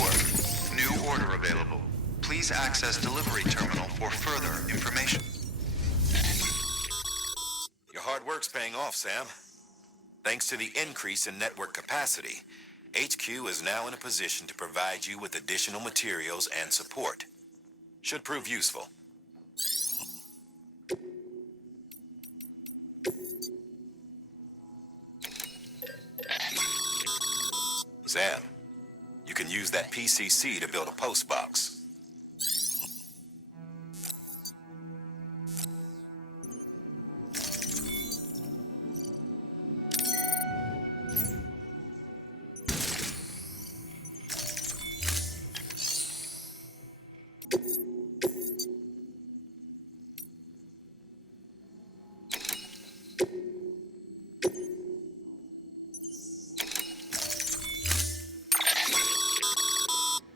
work. New order available. Please access delivery terminal for further information. Your hard work's paying off, Sam. Thanks to the increase in network capacity, HQ is now in a position to provide you with additional materials and support. Should prove useful. Sam, you can use that PCC to build a post box.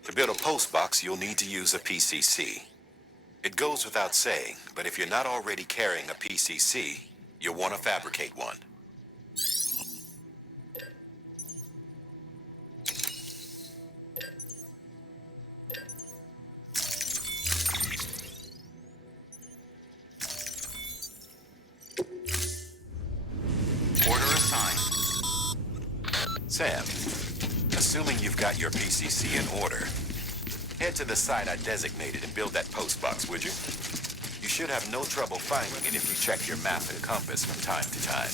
To build a post box, you'll need to use a PCC. It goes without saying, but if you're not already carrying a PCC, you'll want to fabricate one. Order assigned. Sam, assuming you've got your PCC in order, head to the site I designated and build that post box, would you? You should have no trouble finding it if you check your map and compass from time to time.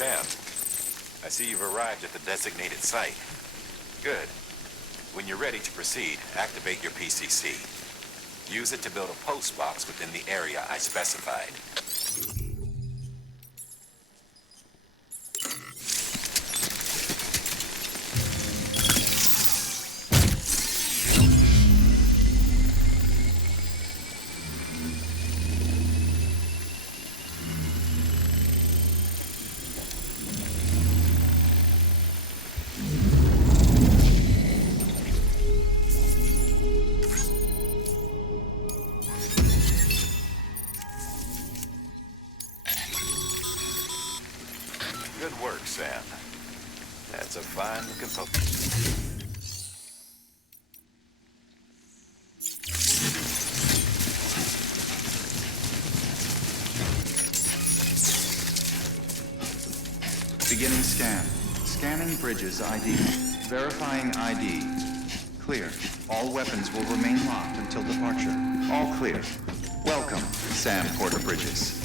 Sam, I see you've arrived at the designated site. Good. When you're ready to proceed, activate your PCC. Use it to build a post box within the area I specified. Good work, Sam. That's a fine-looking post. Beginning scan. Scanning bridges ID. Verifying ID. Clear. All weapons will remain locked until departure. All clear. Welcome, Sam Porter Bridges.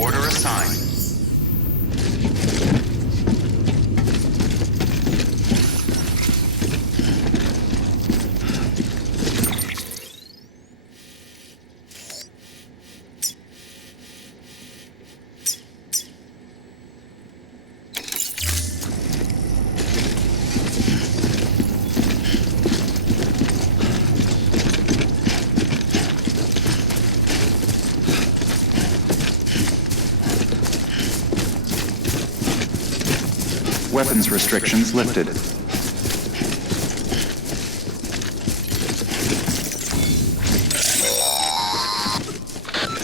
Order assigned. Weapons restrictions lifted.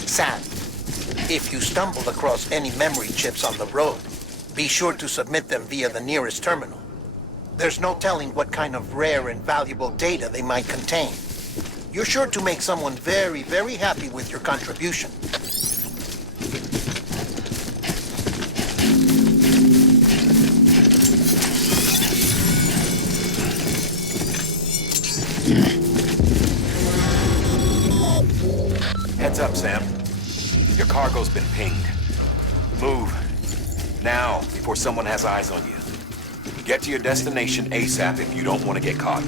Sam, if you stumble across any memory chips on the road, be sure to submit them via the nearest terminal. There's no telling what kind of rare and valuable data they might contain. You're sure to make someone very, very happy with your contribution. Heads up, Sam. Your cargo's been pinged. Move. Now, before someone has eyes on you. Get to your destination ASAP if you don't want to get caught.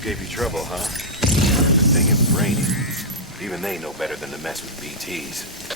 Gave you trouble, huh? Good thing it was raining. Even they know better than to mess with BTs.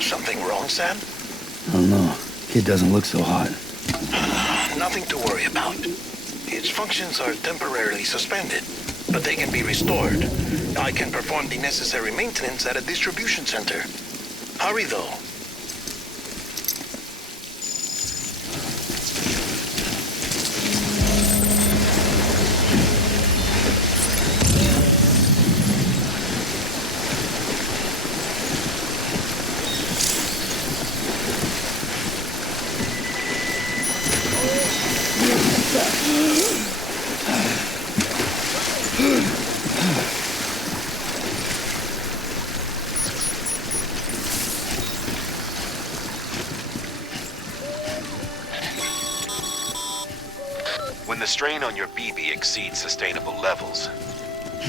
Something wrong, Sam? I don't know. Kid doesn't look so hot. Nothing to worry about. Its functions are temporarily suspended, but they can be restored. I can perform the necessary maintenance at a distribution center. Hurry, though. When the strain on your BB exceeds sustainable levels,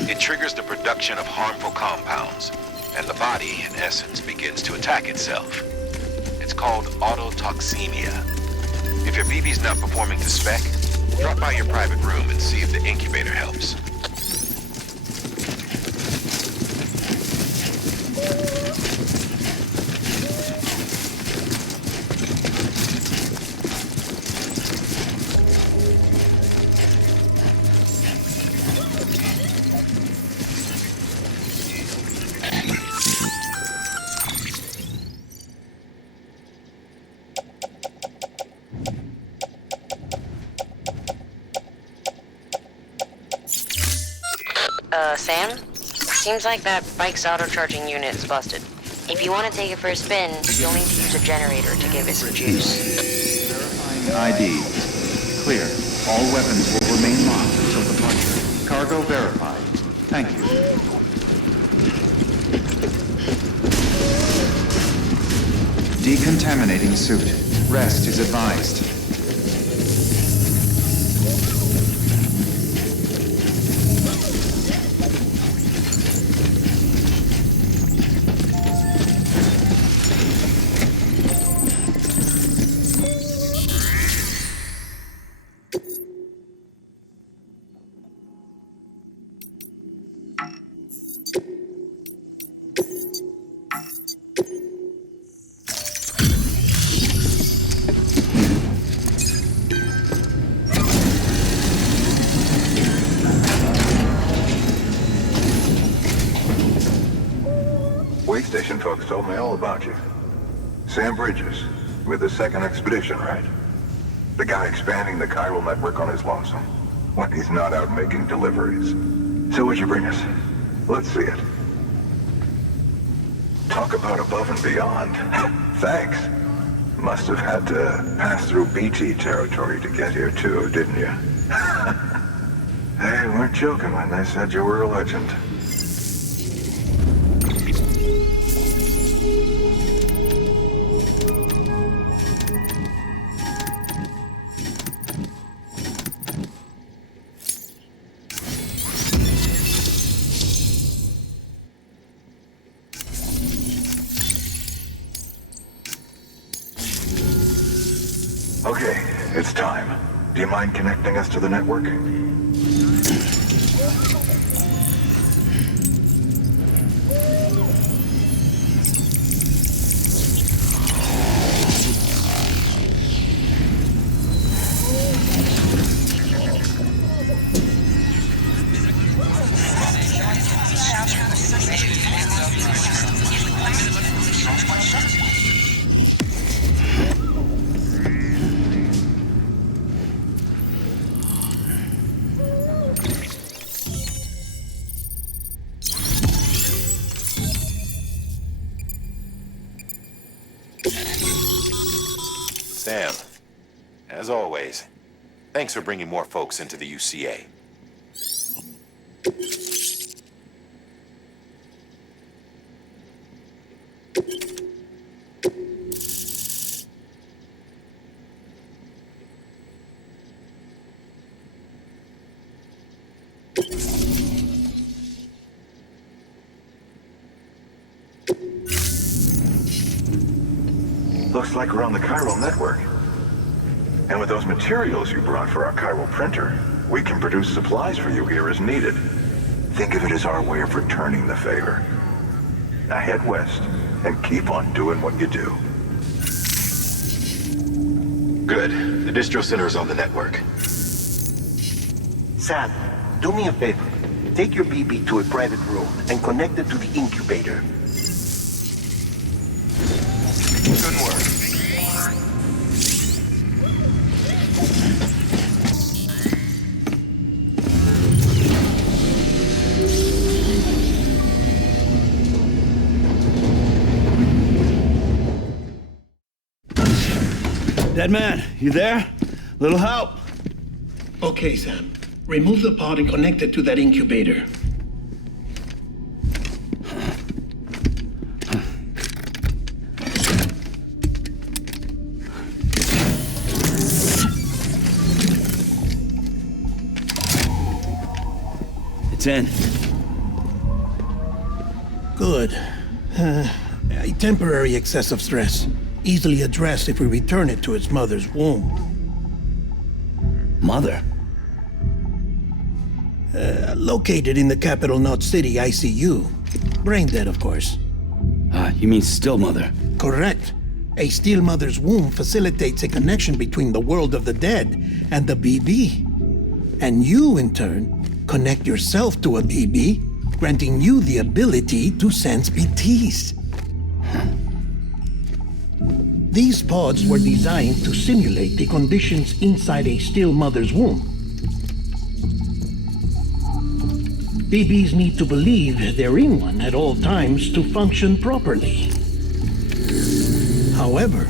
it triggers the production of harmful compounds, and the body, in essence, begins to attack itself. It's called autotoxemia. If your BB's not performing to spec, drop by your private room and see if the incubator helps. Sam? Seems like that bike's auto-charging unit is busted. If you want to take it for a spin, you'll need to use a generator to give it some juice. Verifying ID. Clear. All weapons will remain locked until departure. Cargo verified. Thank you. Decontaminating suit. Rest is advised. Station folks told me all about you. Sam Bridges, with the 2nd Expedition, right? The guy expanding the chiral network on his lonesome, when he's not out making deliveries. So what'd you bring us? Let's see it. Talk about above and beyond. Thanks. Must have had to pass through BT territory to get here too, didn't you? They weren't joking when they said you were a legend. Okay, it's time. Do you mind connecting us to the network? Sam, as always, thanks for bringing more folks into the UCA. Looks like we're on the chiral network. And with those materials you brought for our chiral printer, we can produce supplies for you here as needed. Think of it as our way of returning the favor. Now head west and keep on doing what you do. Good. The distro center is on the network. Sam, do me a favor. Take your BB to a private room and connect it to the incubator. Good work. Dead man, you there? Little help? Okay, Sam. Remove the pod and connect it to that incubator. It's in. Good. A temporary excessive stress. Easily addressed if we return it to its mother's womb. Mother? Located in the capital Knot City ICU. Brain dead, of course. You mean still mother? Correct. A still mother's womb facilitates a connection between the world of the dead and the BB. And you, in turn, connect yourself to a BB, granting you the ability to sense BTs. These pods were designed to simulate the conditions inside a still mother's womb. BBs need to believe they're in one at all times to function properly. However,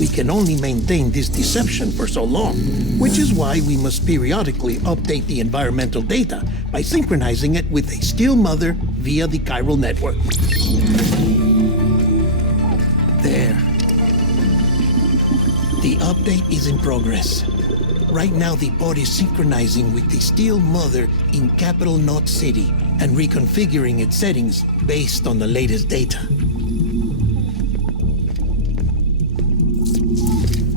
we can only maintain this deception for so long, which is why we must periodically update the environmental data by synchronizing it with a still mother via the chiral network. There. The update is in progress. Right now, the pod is synchronizing with the still mother in capital Knot City and reconfiguring its settings based on the latest data.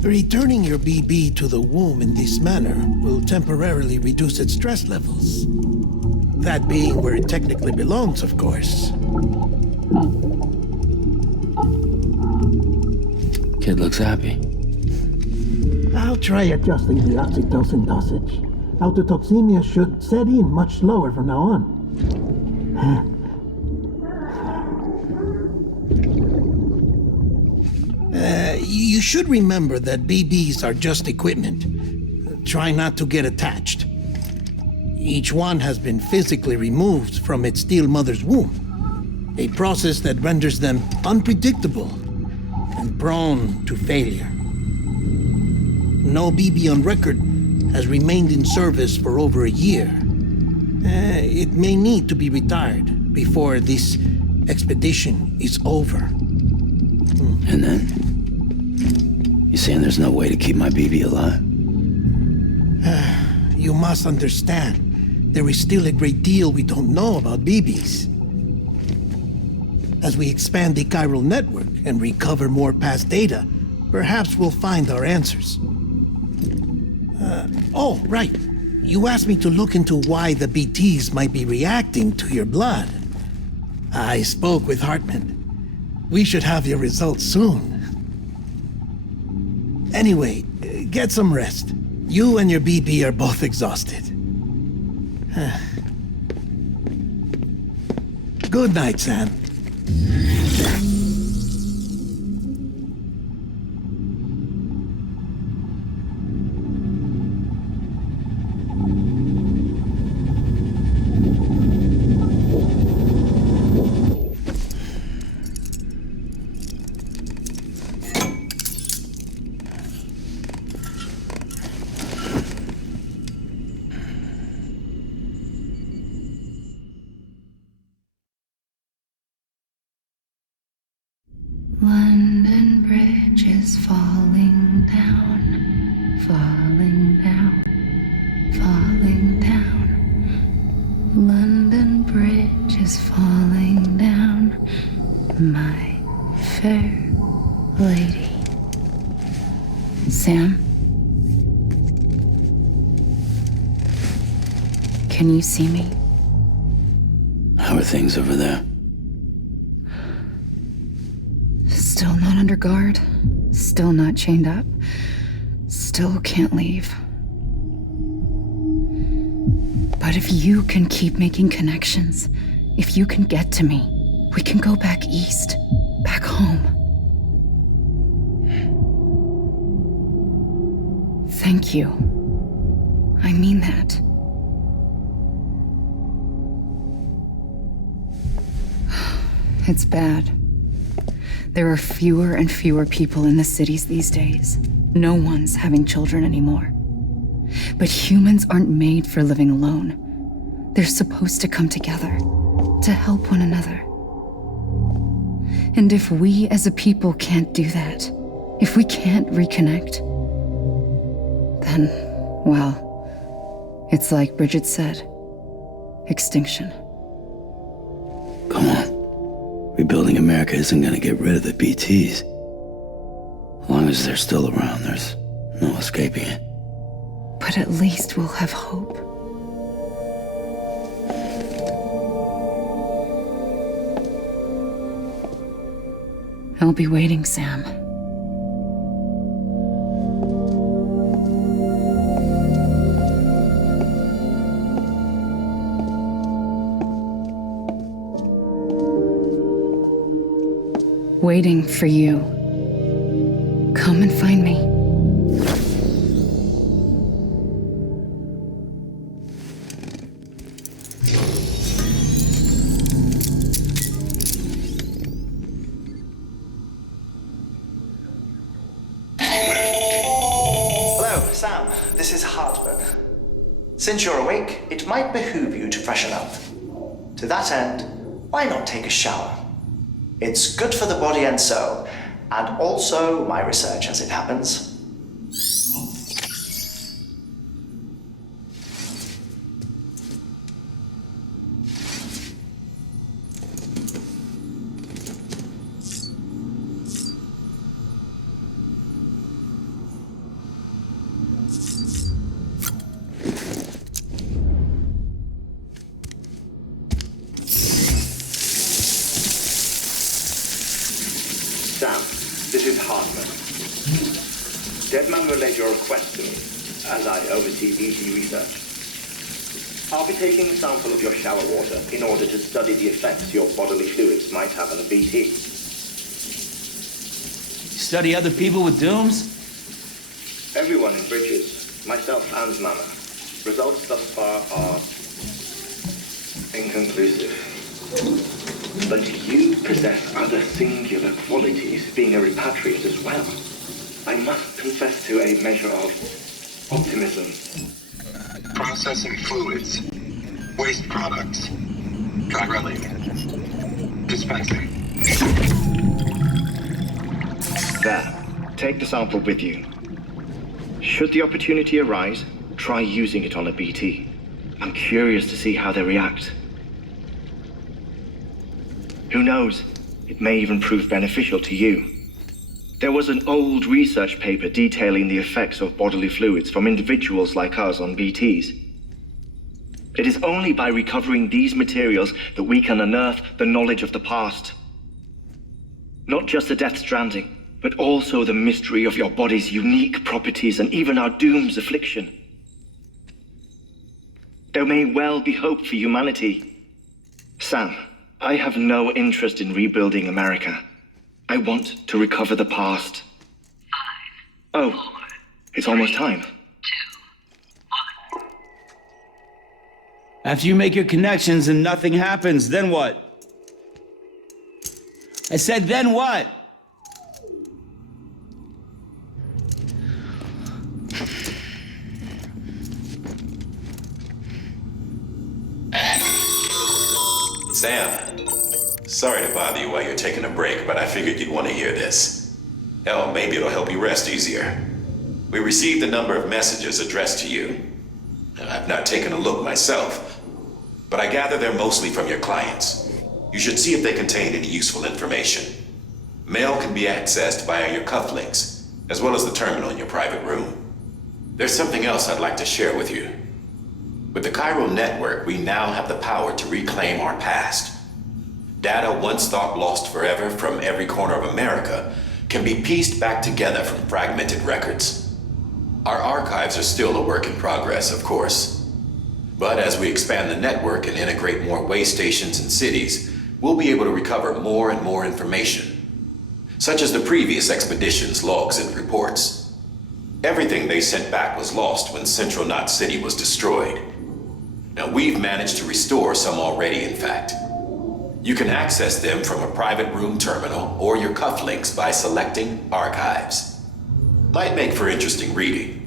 Returning your BB to the womb in this manner will temporarily reduce its stress levels. That being where it technically belongs, of course. Kid looks happy. I'll try adjusting the oxytocin dosage. Autotoxemia should set in much slower from now on. You should remember that BBs are just equipment. Try not to get attached. Each one has been physically removed from its still mother's womb, a process that renders them unpredictable and prone to failure. No BB on record has remained in service for over a year. It may need to be retired before this expedition is over. And then? You saying there's no way to keep my BB alive? You must understand, there is still a great deal we don't know about BBs. As we expand the chiral network and recover more past data, perhaps we'll find our answers. Oh, right. You asked me to look into why the BTs might be reacting to your blood. I spoke with Hartman. We should have your results soon. Anyway, get some rest. You and your BB are both exhausted. Good night, Sam. London Bridge is falling down, falling down, falling down. London Bridge is falling down, my fair lady. Sam? Can you see me? How are things over there? Still not under guard, still not chained up, still can't leave. But if you can keep making connections, if you can get to me, we can go back east, back home. Thank you. I mean that. It's bad. There are fewer and fewer people in the cities these days. No one's having children anymore. But humans aren't made for living alone. They're supposed to come together, to help one another. And if we as a people can't do that, if we can't reconnect, then, well, it's like Bridget said, extinction. Come on. Rebuilding America isn't gonna get rid of the BTs. As long as they're still around, there's no escaping it. But at least we'll have hope. I'll be waiting, Sam. Waiting for you. Come and find me. Hello, Sam. This is Hartman. Since you're awake, it might behoove you to freshen up. To that end, why not take a shower? It's good for the body and soul, and also my research as it happens. Sam, this is Hartman. Deadman relayed your request to me, as I oversee BT research. I'll be taking a sample of your shower water in order to study the effects your bodily fluids might have on the BT. Study other people with dooms? Everyone in Bridges, myself and Mama. Results thus far are inconclusive. But you possess other singular qualities, being a repatriate as well. I must confess to a measure of optimism. Processing fluids. Waste products. Dryreling. Dispensing. There. Take the sample with you. Should the opportunity arise, try using it on a BT. I'm curious to see how they react. Who knows? It may even prove beneficial to you. There was an old research paper detailing the effects of bodily fluids from individuals like us on BTs. It is only by recovering these materials that we can unearth the knowledge of the past. Not just the Death Stranding, but also the mystery of your body's unique properties and even our doom's affliction. There may well be hope for humanity. Sam, I have no interest in rebuilding America. I want to recover the past. 5, 4, it's almost time. 2, 1. After you make your connections and nothing happens, then what? I said, then what? Sam, sorry to bother you while you're taking a break, but I figured you'd want to hear this. Hell, maybe it'll help you rest easier. We received a number of messages addressed to you. I've not taken a look myself, but I gather they're mostly from your clients. You should see if they contain any useful information. Mail can be accessed via your cufflinks, as well as the terminal in your private room. There's something else I'd like to share with you. With the chiral network, we now have the power to reclaim our past. Data once thought lost forever from every corner of America can be pieced back together from fragmented records. Our archives are still a work in progress, of course. But as we expand the network and integrate more way stations and cities, we'll be able to recover more and more information, such as the previous expedition's logs and reports. Everything they sent back was lost when Central Knot City was destroyed. Now, we've managed to restore some already, in fact. You can access them from a private room terminal or your cufflinks by selecting Archives. Might make for interesting reading.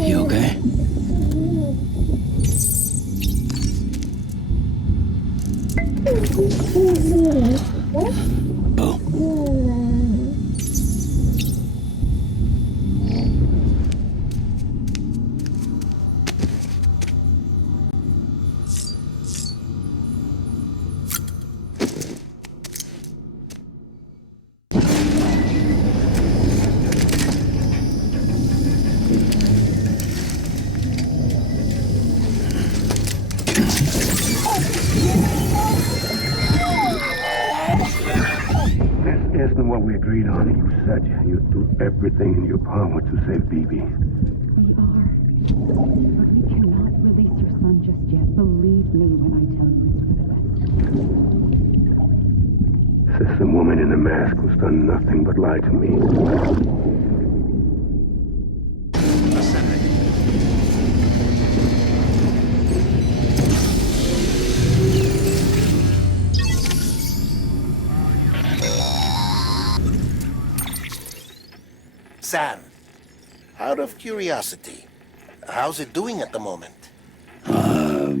You okay? Bo. Isn't what we agreed on. You said you'd do everything in your power to save BB. We are. But we cannot release your son just yet. Believe me when I tell you it's for the best. Says the woman in the mask who's done nothing but lie to me. Sam, out of curiosity, how's it doing at the moment?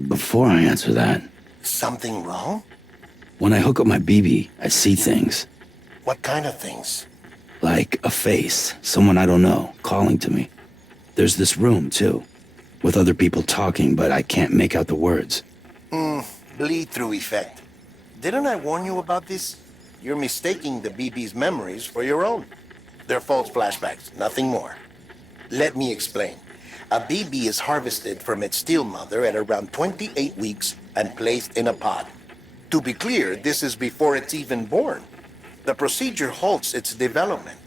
Before I answer that, Something wrong? when I hook up my BB, I see things. What kind of things? Like a face, someone I don't know, calling to me. There's this room, too, with other people talking, but I can't make out the words. Bleed-through effect. Didn't I warn you about this? You're mistaking the BB's memories for your own. They're false flashbacks, nothing more. Let me explain. A BB is harvested from its steel mother at around 28 weeks and placed in a pod. To be clear, this is before it's even born. The procedure halts its development.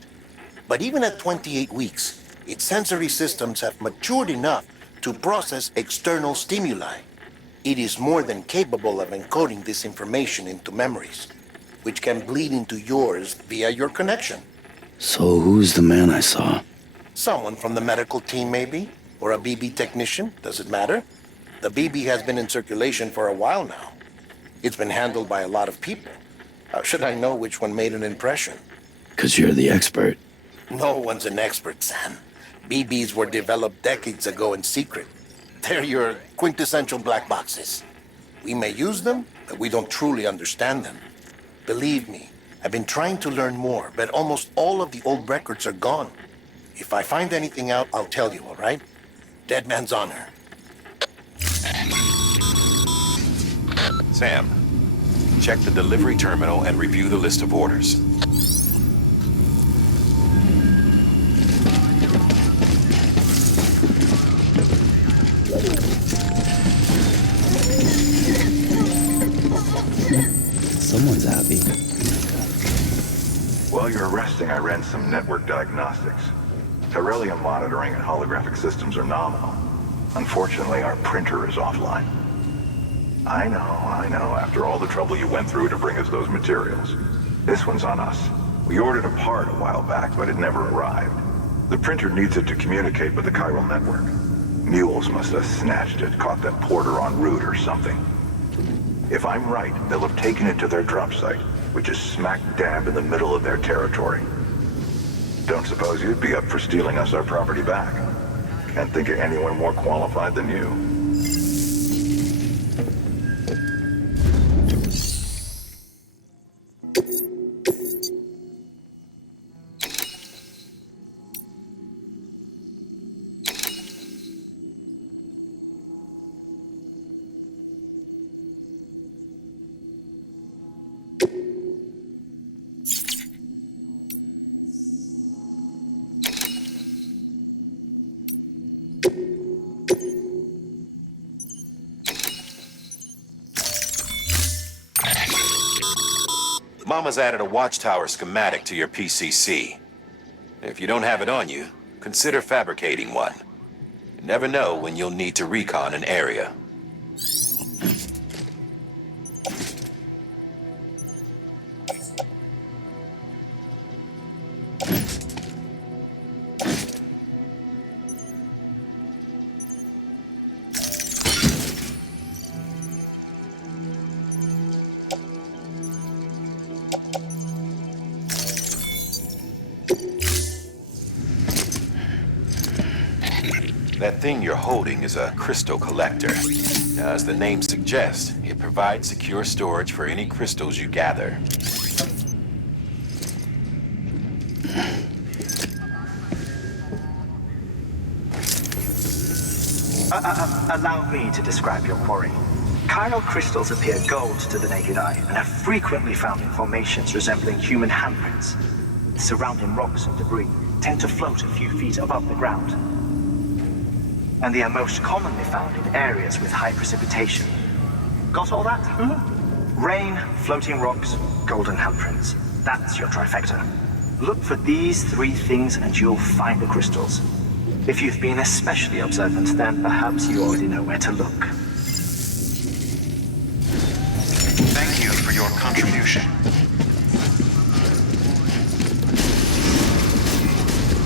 But even at 28 weeks, its sensory systems have matured enough to process external stimuli. It is more than capable of encoding this information into memories, which can bleed into yours via your connection. So who's the man I saw? Someone from the medical team, maybe? Or a BB technician? Does it matter? The BB has been in circulation for a while now. It's been handled by a lot of people. How should I know which one made an impression? 'Cause you're the expert. No one's an expert, Sam. BBs were developed decades ago in secret. They're your quintessential black boxes. We may use them, but we don't truly understand them. Believe me, I've been trying to learn more, but almost all of the old records are gone. If I find anything out, I'll tell you, all right? Dead man's honor. Sam, check the delivery terminal and review the list of orders. Someone's happy. While you're resting, I ran some network diagnostics. Beryllium monitoring and holographic systems are nominal. Unfortunately, our printer is offline. I know, after all the trouble you went through to bring us those materials. This one's on us. We ordered a part a while back, but it never arrived. The printer needs it to communicate with the chiral network. Mules must have snatched it, caught that porter en route or something. If I'm right, they'll have taken it to their drop site, which is smack dab in the middle of their territory. Don't suppose you'd be up for stealing us our property back? Can't think of anyone more qualified than you. Mama's added a watchtower schematic to your PCC. If you don't have it on you, consider fabricating one. You never know when you'll need to recon an area. That thing you're holding is a crystal collector. Now, as the name suggests, it provides secure storage for any crystals you gather. Allow me to describe your quarry. Chiral crystals appear gold to the naked eye and are frequently found in formations resembling human handprints. Surrounding rocks and debris tend to float a few feet above the ground. And they are most commonly found in areas with high precipitation. Got all that? Rain, floating rocks, golden handprints. That's your trifecta. Look for these three things and you'll find the crystals. If you've been especially observant, then perhaps you already know where to look. Thank you for your contribution.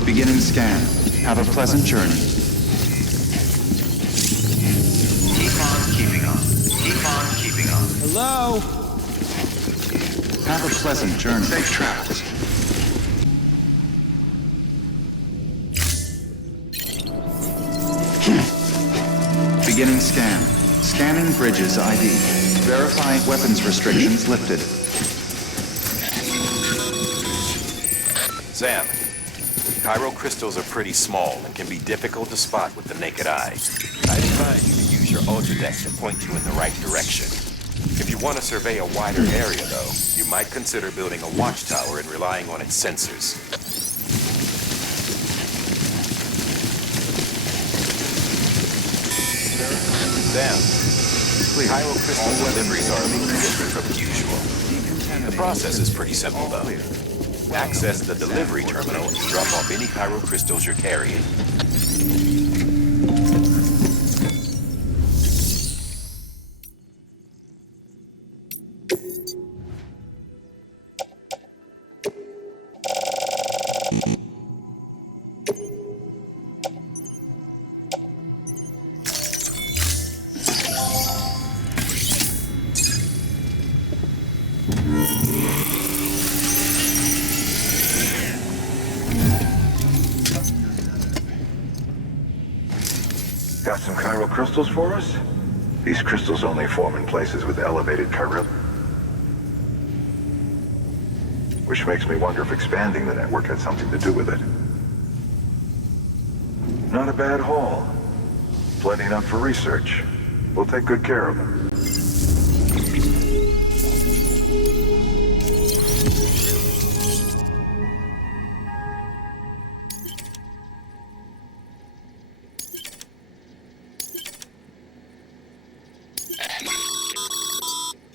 Beginning scan. Have a pleasant journey. Keep on keeping on. Keep on keeping on. Hello? Have a pleasant journey. Safe travels. Beginning scan. Scanning bridges ID. Verifying weapons restrictions lifted. Sam, chiral crystals are pretty small and can be difficult to spot with the naked eye. I'd advise you to use your Ultradex to point you in the right direction. If you want to survey a wider area, though, you might consider building a watchtower and relying on its sensors. Sam, chiral crystal deliveries are a little different from usual. The process is pretty simple, though. Access the delivery terminal and drop off any chiral crystals you're carrying. Got some chiral crystals for us? These crystals only form in places with elevated chiral. Which makes me wonder if expanding the network had something to do with it. Not a bad haul. Plenty enough for research. We'll take good care of them.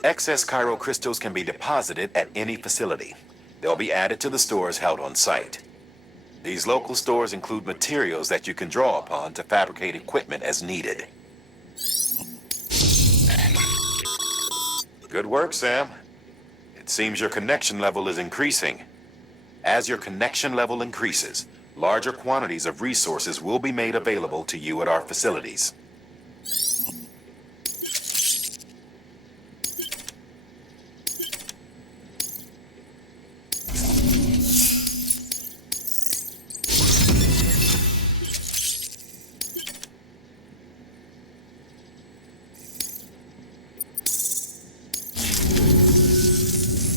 Excess chiral crystals can be deposited at any facility. They'll be added to the stores held on site. These local stores include materials that you can draw upon to fabricate equipment as needed. Good work, Sam. It seems your connection level is increasing. As your connection level increases, larger quantities of resources will be made available to you at our facilities.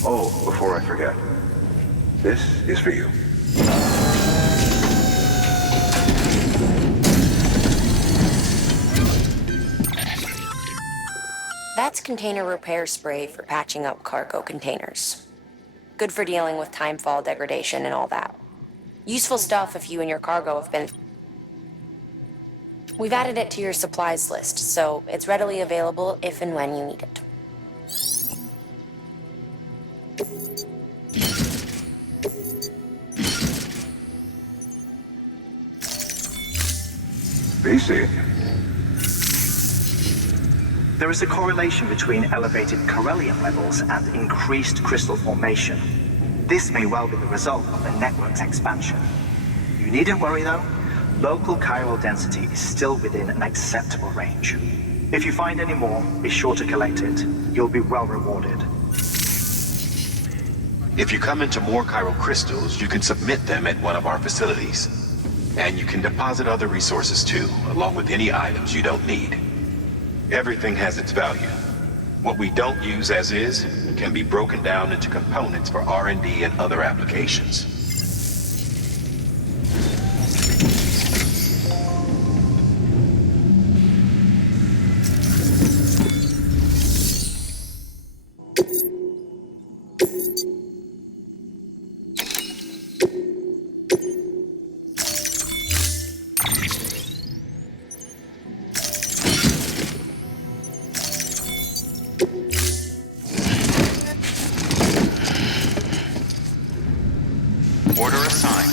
Oh, before I forget. This is for you. That's container repair spray for patching up cargo containers. Good for dealing with timefall degradation and all that. Useful stuff if you and your cargo have been... We've added it to your supplies list, so it's readily available if and when you need it. BC. There is a correlation between elevated chiralium levels and increased crystal formation. This may well be the result of the network's expansion. You needn't worry though. Local chiral density is still within an acceptable range. If you find any more, be sure to collect it. You'll be well rewarded. If you come into more chiral crystals, you can submit them at one of our facilities. And you can deposit other resources too, along with any items you don't need. Everything has its value. What we don't use as is can be broken down into components for R&D and other applications. Order assigned.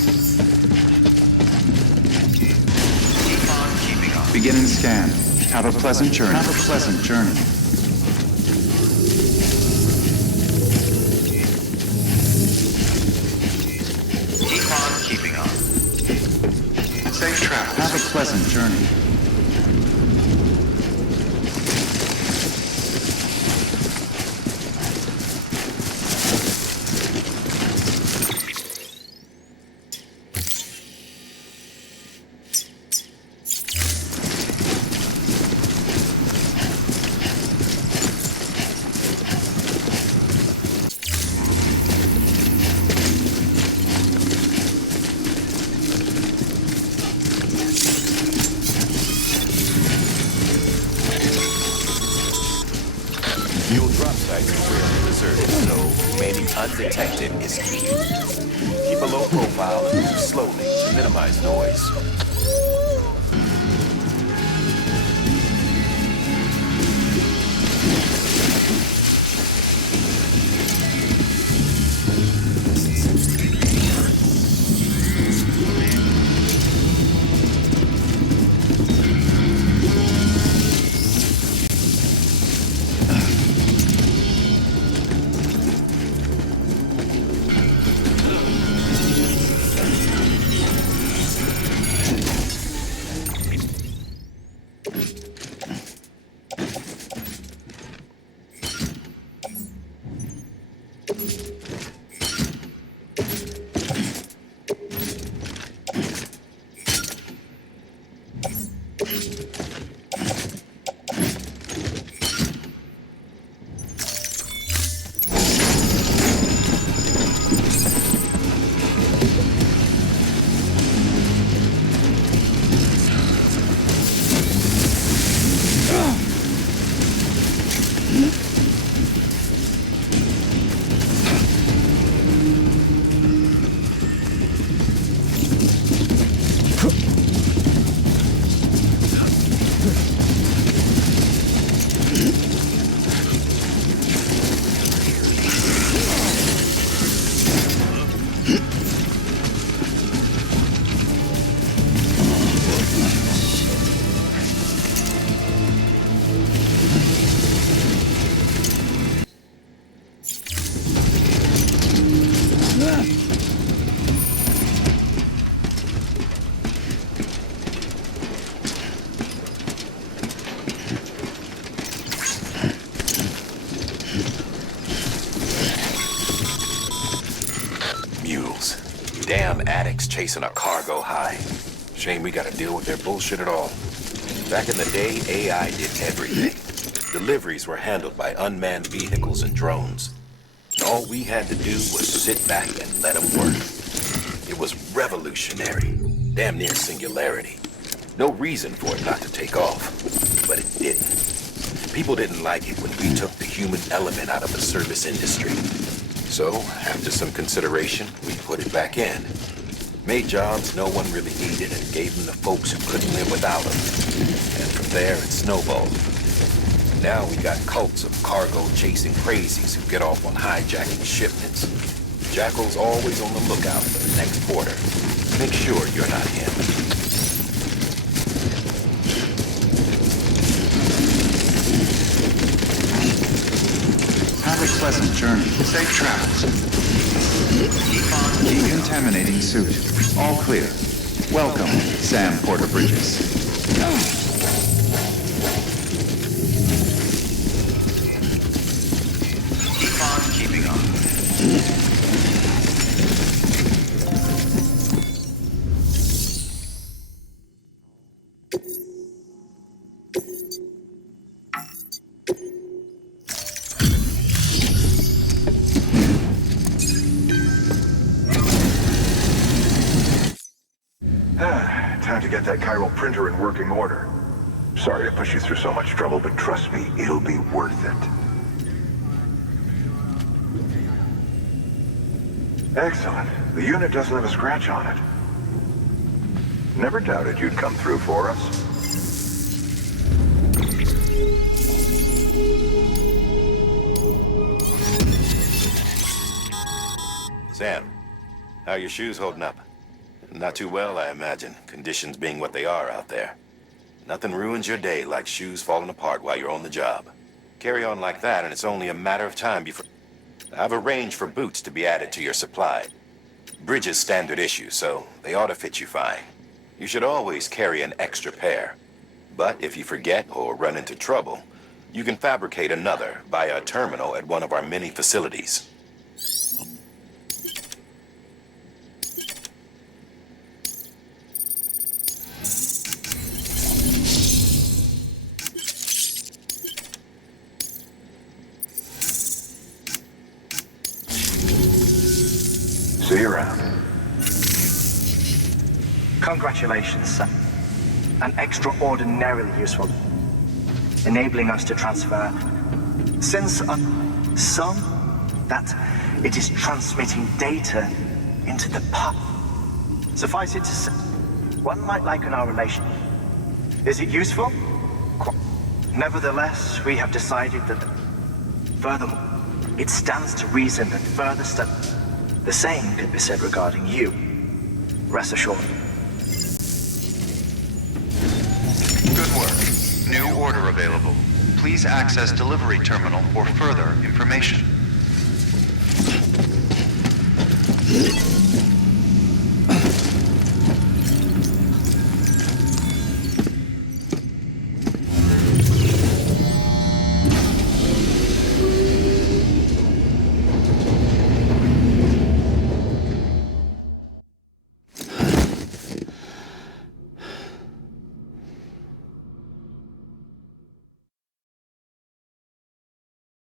Keep on keeping on. Beginning scan. Have a pleasant journey. Have a pleasant journey. Keep on keeping on. Safe travels. Have a pleasant journey. Fuel drop sites are rarely deserted, so remaining undetected is key. Keep a low profile and move slowly to minimize noise. Damn addicts chasing a cargo high. Shame we gotta deal with their bullshit at all. Back in the day, AI did everything. Deliveries were handled by unmanned vehicles and drones. All we had to do was sit back and let them work. It was revolutionary, damn near singularity. No reason for it not to take off, but it didn't. People didn't like it when we took the human element out of the service industry. So, after some consideration, we put it back in. Made jobs no one really needed and gave them to folks who couldn't live without them. And from there, it snowballed. Now we got cults of cargo-chasing crazies who get off on hijacking shipments. Jackal's always on the lookout for the next porter. Make sure you're not him. Have a pleasant journey. Safe travels. Decontaminating suit. All clear. Welcome, Sam Porter Bridges. Keep on keeping on. Time to get that chiral printer in working order. Sorry to push you through so much trouble, but trust me, it'll be worth it. Excellent. The unit doesn't have a scratch on it. Never doubted you'd come through for us. Sam, how are your shoes holding up? Not too well, I imagine, conditions being what they are out there. Nothing ruins your day like shoes falling apart while you're on the job. Carry on like that, and it's only a matter of time before... I've arranged for boots to be added to your supply. Bridges standard issue, so they ought to fit you fine. You should always carry an extra pair. But if you forget or run into trouble, you can fabricate another via a terminal at one of our many facilities. See you around. Congratulations, son. An extraordinarily useful, enabling us to transfer sense of some that it is transmitting data into the pub. Suffice it to say, one might liken our relation. Is it useful? Nevertheless, we have decided that furthermore, it stands to reason that further study. The same could be said regarding you. Rest assured. Good work. New order available. Please access delivery terminal for further information.